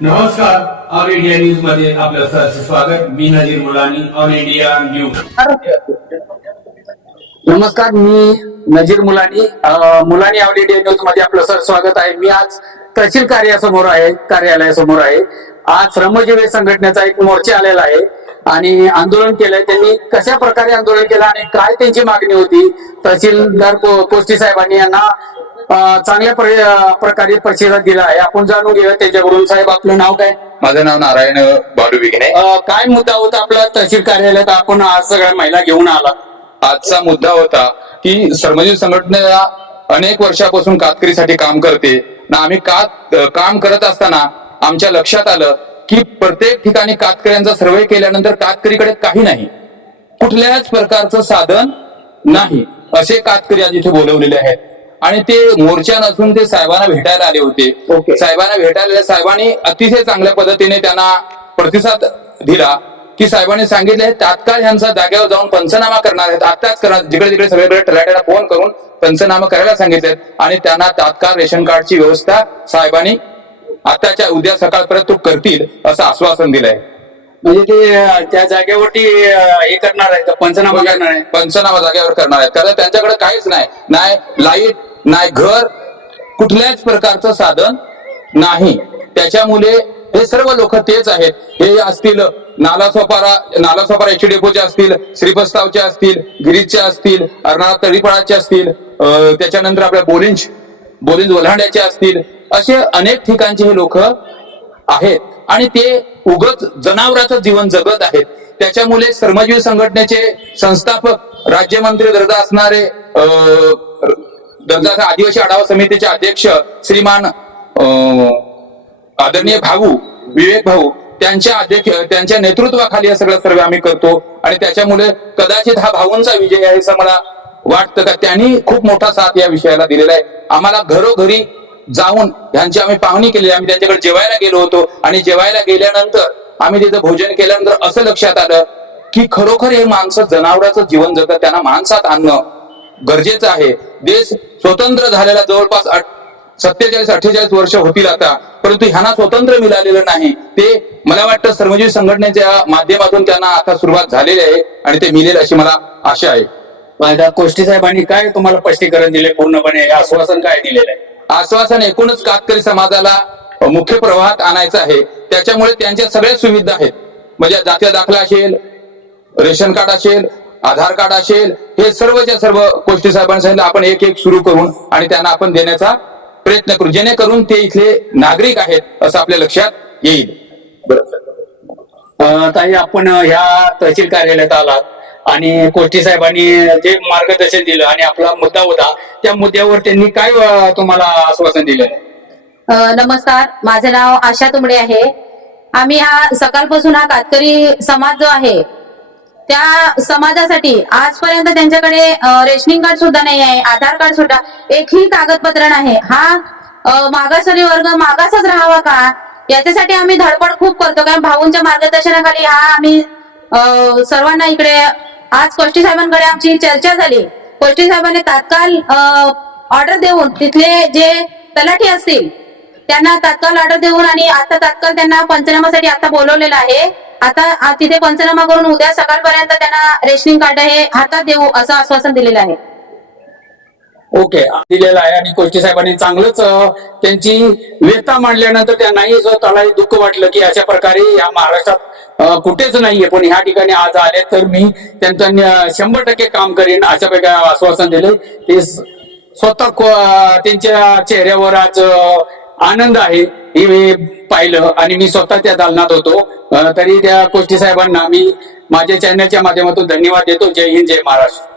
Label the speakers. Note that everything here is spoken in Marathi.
Speaker 1: नमस्कार ऑल इंडिया न्यूजमध्ये आपलं सहर्ष स्वागत. मी Nazir Mulani all India news
Speaker 2: नमस्कार मी नजीर मुलानी. अ, मुलानी ऑल इंडिया न्यूजमध्ये आपलं सर स्वागत आहे. मी आज तहसील कार्यासमोर आहे कार्यालयासमोर आहे. आज श्रमजीवी संघटनेचा एक मोर्चा आलेला आहे आणि आंदोलन केलंय. त्यांनी कशा प्रकारे आंदोलन केलं आणि काय त्यांची मागणी होती? तहसीलदार को- कोष्टी साहेबांनी यांना चांगल्या प्रकारे प्रतिसाद दिला आहे. आपण जाणून घेऊया त्यांच्याकडून साहेब आपलं नाव काय?
Speaker 3: माझं नाव नारायण बालू विघ्ने.
Speaker 2: अ, काय मुद्दा होता आपला? तहसील कार्यालयात आपण आज सगळ्या महिला घेऊन आला.
Speaker 3: आजचा मुद्दा होता की श्रमजीव संघटना अनेक वर्षापासून कातकरीसाठी काम करते. ना आम्ही कात काम करत असताना आमच्या लक्षात आलं की प्रत्येक ठिकाणी कातकऱ्यांचा सर्वे केल्यानंतर कातकरीकडे काही नाही. कुठल्याच प्रकारचं साधन नाही असे कातकरी आज इथे बोलवलेले आहेत. आणि ते मोर्चा नसून ते साहेबांना भेटायला आले होते. साहेबांना भेटायला साहेबांनी अतिशय चांगल्या पद्धतीने त्यांना प्रतिसाद दिला की साहेबांनी सांगितले तात्काळ ह्यांचा जागेवर जाऊन पंचनामा करणार आहेत. आत्ताच करणार. जिकडे तिकडे सगळीकडे तलाट्याला फोन करून पंचनामा करायला सांगितले आणि त्यांना तात्काळ रेशन कार्डची व्यवस्था साहेबांनी आताच्या उद्या सकाळपर्यंत तो करतील असं आश्वासन दिलंय.
Speaker 2: म्हणजे ते त्या जागेवरती हे करणार आहे पंचनामा करणार आहे
Speaker 3: पंचनामा जागेवर करणार आहेत. कारण त्यांच्याकडे काहीच नाही. नाही लाइट नाही घर कुठल्याच प्रकारचं साधन नाही. त्याच्यामुळे हे सर्व लोक तेच आहेत. हे असतील नालासोपारा नालासोपारा एच डेपोचे असतील श्रीपस्तावचे असतील गिरीजचे असतील अर्नाळा तळीपाळाचे असतील त्याच्यानंतर आपल्या बोलिंज बोलिंज वल्हांड्याचे असतील असे अनेक ठिकाणचे हे लोक आहेत. आणि ते उगत जनावराचं जीवन जगत आहेत. त्याच्यामुळे श्रमजीवी संघटनेचे संस्थापक राज्यमंत्री दर्जा असणारे अं, दर्जा आदिवासी आढावा समितीचे अध्यक्ष श्रीमान अं, आदरणीय भाऊ विवेक भाऊ त्यांच्या अध्यक्ष त्यांच्या नेतृत्वाखाली हा सगळं सर्व आम्ही करतो. आणि त्याच्यामुळे कदाचित हा भाऊंचा विजय आहे असं मला वाटतं. का त्यांनी खूप मोठा साथ या विषयाला दिलेला आहे. आम्हाला घरोघरी जाऊन ह्यांची आम्ही पाहणी केली. आम्ही त्यांच्याकडे जेवायला गेलो होतो. आणि जेवायला गेल्यानंतर आम्ही तिथं भोजन केल्यानंतर असं लक्षात आलं की खरोखर हे माणसं जनावराचं जीवन जगत त्यांना माणसात आणणं गरजेचं आहे. देश स्वतंत्र झालेला जवळपास सत्तेचाळीस अठ्ठेचाळीस वर्ष होतील आता. परंतु ह्यांना स्वतंत्र मिळालेलं नाही. ते मला वाटतं श्रमजीवी संघटनेच्या माध्यमातून त्यांना आता सुरुवात झालेली आहे आणि ते मिळेल अशी मला आशा आहे.
Speaker 2: कोष्टी साहेबांनी काय तुम्हाला स्पष्टीकरण दिले? पूर्णपणे हे आश्वासन काय दिलेलं आहे?
Speaker 3: आश्वासन एकूणच कातकरी समाजाला मुख्य प्रवाहात आणायचं आहे. त्याच्यामुळे त्यांच्या सगळ्या सुविधा आहेत. म्हणजे जातीय दाखला असेल रेशन कार्ड असेल आधार कार्ड असेल हे सर्वच्या सर्व गोष्टी साहेबांनी सांगितलं आपण एक एक सुरू करून आणि त्यांना आपण देण्याचा प्रयत्न करू. जेणेकरून ते इथले नागरिक आहेत असं आपल्या लक्षात येईल.
Speaker 2: अं, ताई आपण ह्या तहसील कार्यालयात आलात. आणि कोष्टी साहेबांनी जे मार्गदर्शन दिलं आणि आपला मुद्दा होता त्या मुद्द्यावर त्यांनी काय तुम्हाला आश्वासन दिलं?
Speaker 4: नमस्कार. माझं नाव आशा तुंबडे आहे. आम्ही हा सकाळपासून हा कातकरी समाज जो आहे त्या समाजासाठी आजपर्यंत त्यांच्याकडे रेशनिंग कार्ड सुद्धा नाही आहे आधार कार्ड सुद्धा एकही कागदपत्र नाही. हा अ, मागासवर्गीय वर्ग मागासच राहावा का? याच्यासाठी आम्ही धडपड खूप करतो. कारण भाऊंच्या मार्गदर्शनाखाली हा आम्ही सर्वांना इकडे आज कोष्टी साहेबांकडे आमची चर्चा झाली. कोष्टी साहेबांनी तात्काळ ऑर्डर देऊन तिथले जे तलाठी असतील त्यांना तात्काळ ऑर्डर देऊन आणि आता तात्काळ त्यांना पंचनामासाठी आता बोलवलेलं आहे. आता तिथे पंचनामा करून उद्या सकाळपर्यंत त्यांना रेशनिंग कार्ड हे हातात देऊ असं आश्वासन दिलेलं आहे.
Speaker 2: ओके. दिलेला आहे आणि कोष्टी साहेबांनी चांगलंच त्यांची व्यथा मांडल्यानंतर त्यांनाही स्वतःलाही दुःख वाटलं की अशा प्रकारे या महाराष्ट्रात कुठेच नाहीये. पण ह्या ठिकाणी आज आले तर मी त्यांचं शंभर टक्के काम करेन अशा प्रकारे आश्वासन दिले. ते स्वतः त्यांच्या चेहऱ्यावर आज आनंद आहे हे मी पाहिलं आणि मी स्वतः त्या दालनात होतो. तरी त्या कोष्टी साहेबांना मी माझ्या चॅनलच्या माध्यमातून धन्यवाद देतो. जय हिंद जय महाराष्ट्र.